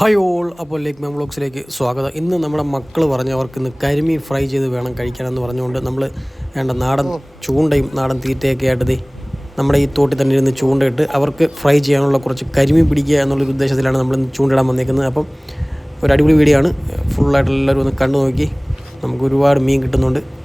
Hi all അപ്പോൾ ലേക്ക് മാം ബ്ലോഗ്സിലേക്ക് സ്വാഗതം. ഇന്ന് നമ്മുടെ മക്കൾ പറഞ്ഞ അവർക്ക് ഇന്ന് കരിമീൻ ഫ്രൈ ചെയ്ത് വേണം കഴിക്കാനെന്ന് പറഞ്ഞുകൊണ്ട് നമ്മൾ വേണ്ട നാടൻ ചൂണ്ടയും നാടൻ തീറ്റയൊക്കെ ആയിട്ട് ദേ നമ്മുടെ ഈ തോട്ടിൽ തന്നെ ഇരുന്ന് ചൂണ്ടയിട്ട് അവർക്ക് ഫ്രൈ ചെയ്യാനുള്ള കുറച്ച് കരിമീൻ പിടിക്കുക എന്നുള്ളൊരു ഉദ്ദേശത്തിലാണ് നമ്മൾ ചൂണ്ടയിടാൻ ചൂണ്ടിടാൻ വന്നേക്കുന്നത്. അപ്പം ഒരു അടിപൊളി വീഡിയോ ആണ്. ഫുള്ളായിട്ട് എല്ലാവരും ഒന്ന് കണ്ടു നോക്കി നമുക്ക് ഒരുപാട് മീൻ കിട്ടുന്നുണ്ട്.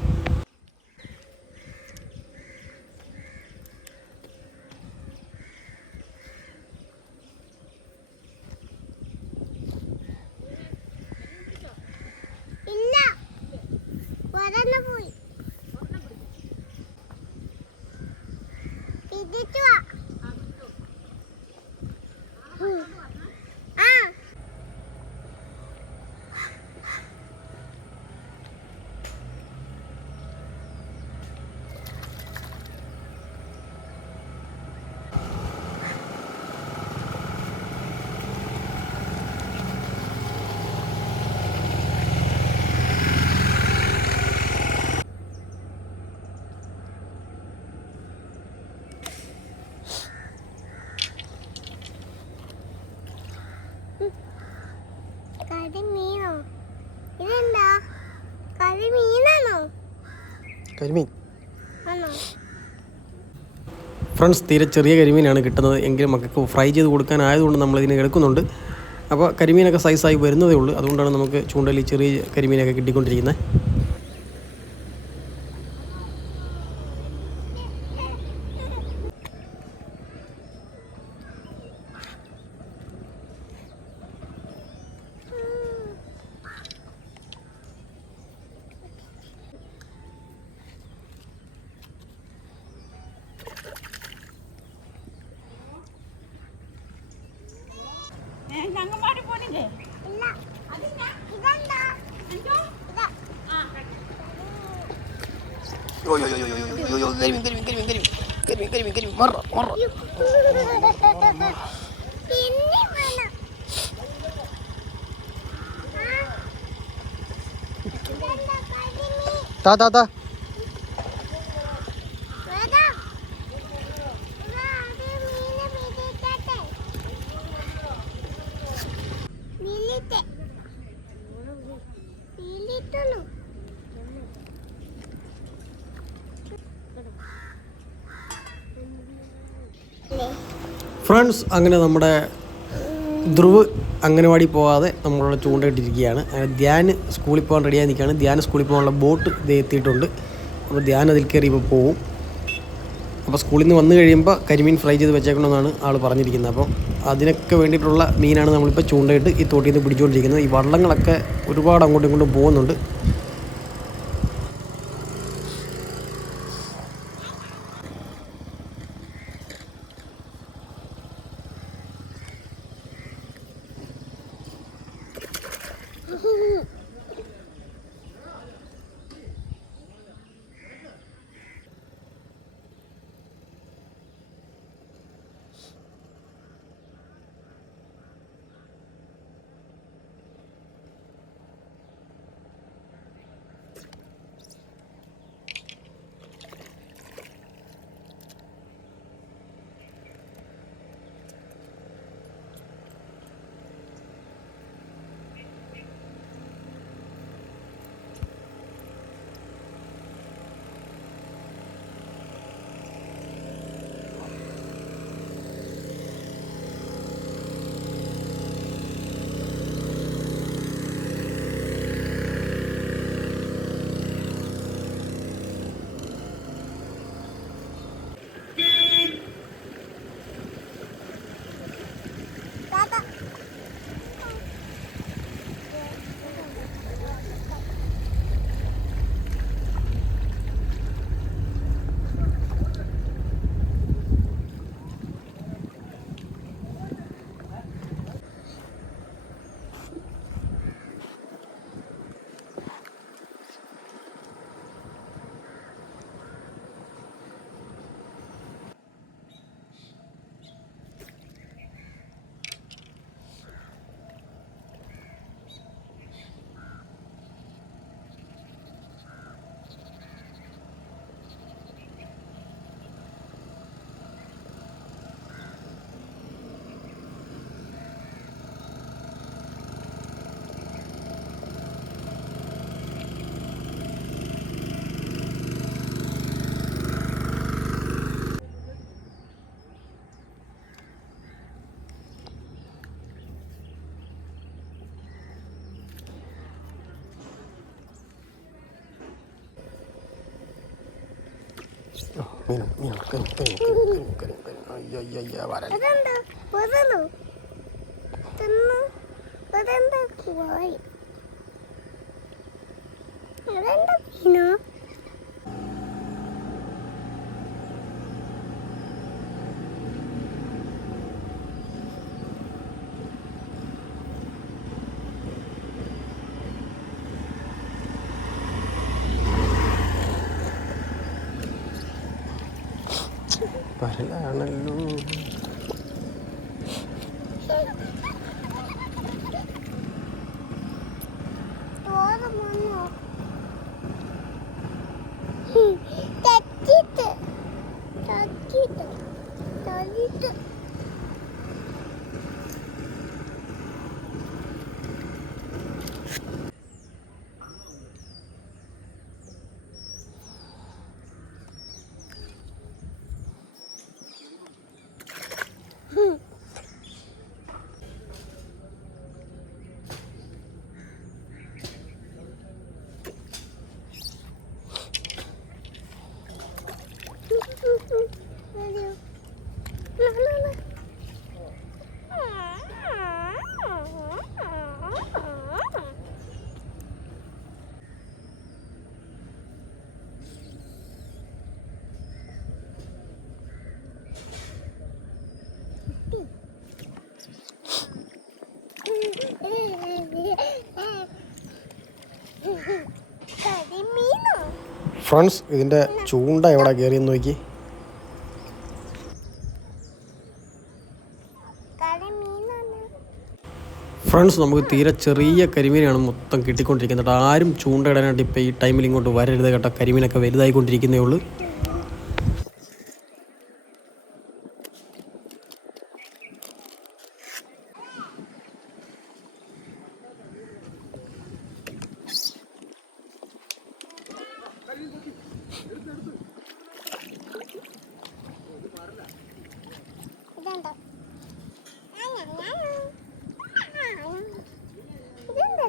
തിരിച്ചു കരിമീനോ ഇതെന്താ? കരിമീനാണോ? കരിമീൻ. ആണോ? ഫ്രണ്ട്സ് തീരെ ചെറിയ കരിമീനാണ് കിട്ടുന്നത്. എങ്കിലും മക്കൾക്ക് ഫ്രൈ ചെയ്ത് കൊടുക്കാനായതുകൊണ്ട് നമ്മൾ ഇതിനെ എടുക്കുന്നുണ്ട്. അപ്പോൾ കരിമീനൊക്കെ സൈസായി വരുന്നതേ ഉള്ളൂ. അതുകൊണ്ടാണ് നമുക്ക് ചൂണ്ടയിൽ ചെറിയ കരിമീനൊക്കെ കിട്ടിക്കൊണ്ടിരിക്കുന്നത്. 네. 요요요요요요요 내리면 내리면 내리면 내리면 내리면 내리면 내리면 말아 말아 다다다 ഫ്രണ്ട്സ് അങ്ങനെ നമ്മുടെ ധ്രുവ് അംഗനവാടി പോകാതെ നമ്മളുടെ ചൂണ്ടയിട്ടിരിക്കുകയാണ്. അങ്ങനെ ധ്യാൻ സ്കൂളിൽ പോകാൻ റെഡിയായി നിൽക്കുകയാണ് ധ്യാൻ സ്കൂളിൽ പോകാനുള്ള ബോട്ട് എത്തിയിട്ടുണ്ട്. അപ്പോൾ ധ്യാൻ അതിൽ കയറി ഇപ്പോൾ പോവും. അപ്പോൾ സ്കൂളിൽ നിന്ന് വന്നു കഴിയുമ്പോൾ കരിമീൻ ഫ്രൈ ചെയ്ത് വെച്ചേക്കണമെന്നാണ് ആൾ പറഞ്ഞിരിക്കുന്നത്. അപ്പം അതിനൊക്കെ വേണ്ടിയിട്ടുള്ള മീനാണ് നമ്മളിപ്പോൾ ചൂണ്ടയിട്ട് ഈ തോട്ടിൽ നിന്ന് പിടിച്ചുകൊണ്ടിരിക്കുന്നത്. ഈ വള്ളങ്ങളൊക്കെ ഒരുപാട് അങ്ങോട്ടും ഇങ്ങോട്ടും പോകുന്നുണ്ട്. മീന മീന കരി കരി കരി കരി കരി അയ്യോ അതെന്താ വതലോ തിന്നു അതെന്താ പോയി അതെന്താ മീനോ വന്നോ ഫ്രണ്ട്സ് ഇതിന്റെ ചൂണ്ട എവിടെ കയറിയെന്ന് നോക്കി. ഫ്രണ്ട്സ് നമുക്ക് തീരെ ചെറിയ കരിമീനാണ് മൊത്തം കിട്ടിക്കൊണ്ടിരിക്കുന്നത്. കേട്ടോ ആരും ചൂണ്ടയിടാനായിട്ട് ഇപ്പോൾ ഈ ടൈമിൽ ഇങ്ങോട്ട് വരരുത് കേട്ടോ. കരിമീനൊക്കെ വലുതായിക്കൊണ്ടിരിക്കുന്നേ ഉള്ളൂ ഇതെന്താ ഇതെന്താ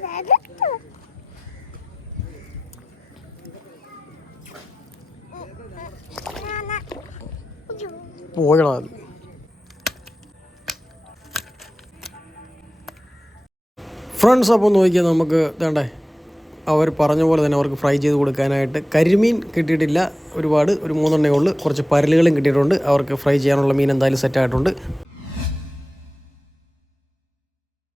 അതെന്താ പോയടാ അത് ഫ്രണ്ട്സ് അപ്പോൾ നോക്കിയാൽ നമുക്ക് വേണ്ടേ അവർ പറഞ്ഞ പോലെ തന്നെ അവർക്ക് ഫ്രൈ ചെയ്ത് കൊടുക്കാനായിട്ട് കരിമീൻ കിട്ടിയിട്ടില്ല. ഒരുപാട് ഒരു മൂന്നെണ്ണേ ഉള്ളൂ. കുറച്ച് പരലുകളും കിട്ടിയിട്ടുണ്ട്. അവർക്ക് ഫ്രൈ ചെയ്യാനുള്ള മീൻ എന്തായാലും സെറ്റായിട്ടുണ്ട്